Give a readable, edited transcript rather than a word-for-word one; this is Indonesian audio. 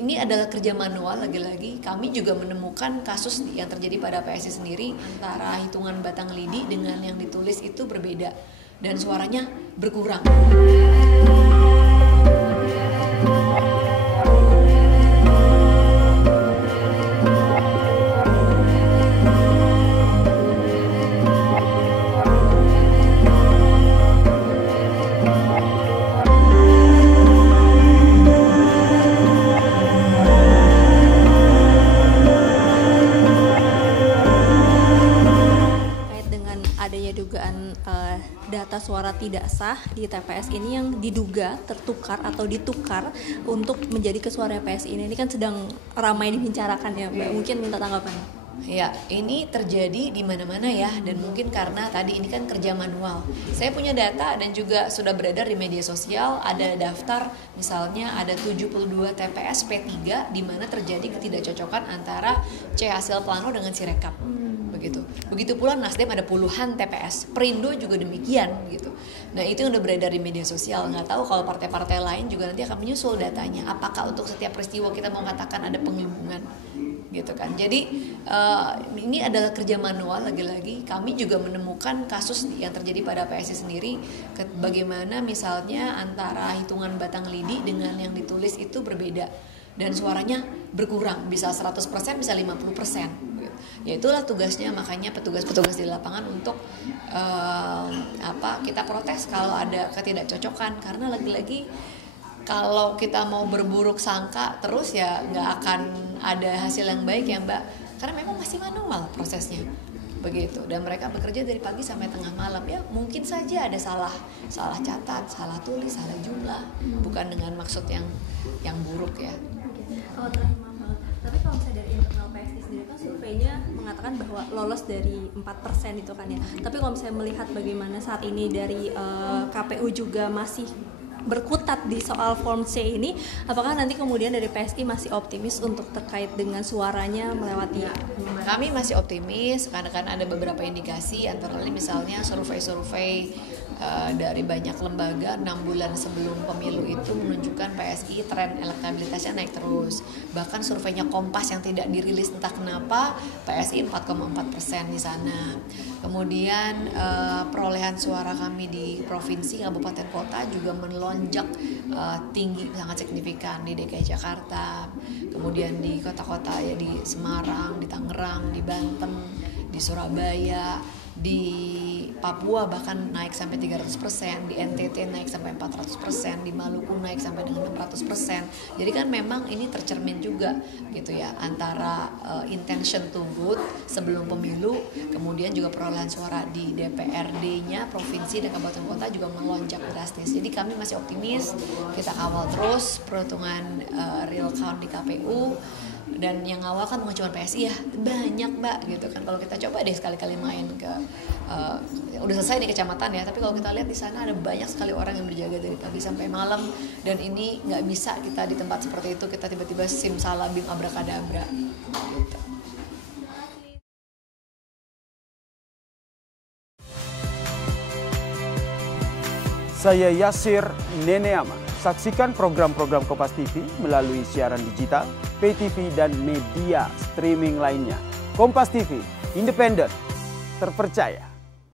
ini adalah kerja manual. Lagi-lagi kami juga menemukan kasus yang terjadi pada PSI sendiri, antara hitungan batang lidi dengan yang ditulis itu berbeda dan suaranya berkurang. Adanya dugaan data suara tidak sah di TPS ini yang diduga tertukar atau ditukar untuk menjadi ke suara PSI ini kan sedang ramai dibicarakan ya Mbak, mungkin minta tanggapan. Ya, ini terjadi di mana-mana ya, dan mungkin karena tadi ini kan kerja manual. Saya punya data dan juga sudah beredar di media sosial, ada daftar misalnya ada 72 TPS P3 di mana terjadi ketidakcocokan antara C hasil plano dengan Sirekap. Begitu pula Nasdem ada puluhan TPS, Perindo juga demikian gitu. Nah, itu yang udah beredar di media sosial. Nggak tahu kalau partai-partai lain juga nanti akan menyusul datanya. Apakah untuk setiap peristiwa kita mau katakan ada pengelubungan gitu kan. Jadi ini adalah kerja manual. Lagi-lagi kami juga menemukan kasus yang terjadi pada PSI sendiri, bagaimana misalnya antara hitungan batang lidi dengan yang ditulis itu berbeda dan suaranya berkurang, bisa 100%, bisa 50%. Ya itulah tugasnya, makanya petugas-petugas di lapangan untuk kita protes kalau ada ketidakcocokan, karena lagi-lagi kalau kita mau berburuk sangka terus ya nggak akan ada hasil yang baik ya Mbak, karena memang masih manual prosesnya begitu, dan mereka bekerja dari pagi sampai tengah malam. Ya mungkin saja ada salah catat, salah tulis, salah jumlah, bukan dengan maksud yang buruk ya. Oh, tapi kalau misalnya dari internal PSI sendiri kan surveinya mengatakan bahwa lolos dari 4% itu kan ya. Tapi kalau misalnya melihat bagaimana saat ini dari KPU juga masih berkutat di soal Form C ini, apakah nanti kemudian dari PSI masih optimis untuk terkait dengan suaranya melewati? Kami masih optimis karena kan ada beberapa indikasi, antara lain misalnya survei dari banyak lembaga 6 bulan sebelum pemilu itu menunjukkan PSI tren elektabilitasnya naik terus. Bahkan surveinya Kompas yang tidak dirilis entah kenapa, PSI 4,4% di sana. Kemudian perolehan suara kami di provinsi, kabupaten, kota juga melonjak tinggi, sangat signifikan di DKI Jakarta. Kemudian di kota-kota ya, di Semarang, di Tangerang, di Banten, di Surabaya, di Papua bahkan naik sampai 300%, di NTT naik sampai 400%, di Maluku naik sampai dengan 600%. Jadi kan memang ini tercermin juga gitu ya, antara intention to vote sebelum pemilu, kemudian juga perolehan suara di DPRD-nya provinsi dan kabupaten kota juga melonjak drastis. Jadi kami masih optimis, kita kawal terus perhitungan real count di KPU. Dan yang awal kan bukan cuma PSI ya, banyak Mbak gitu kan. Kalau kita coba deh sekali-kali main ke udah selesai di kecamatan ya, tapi kalau kita lihat di sana ada banyak sekali orang yang berjaga dari pagi sampai malam, dan ini nggak bisa kita di tempat seperti itu kita tiba-tiba simsalabim abrakadabra gitu. Saya Yasir Neneama. Saksikan program-program Kompas TV melalui siaran digital, pay TV, dan media streaming lainnya. Kompas TV, independen, terpercaya.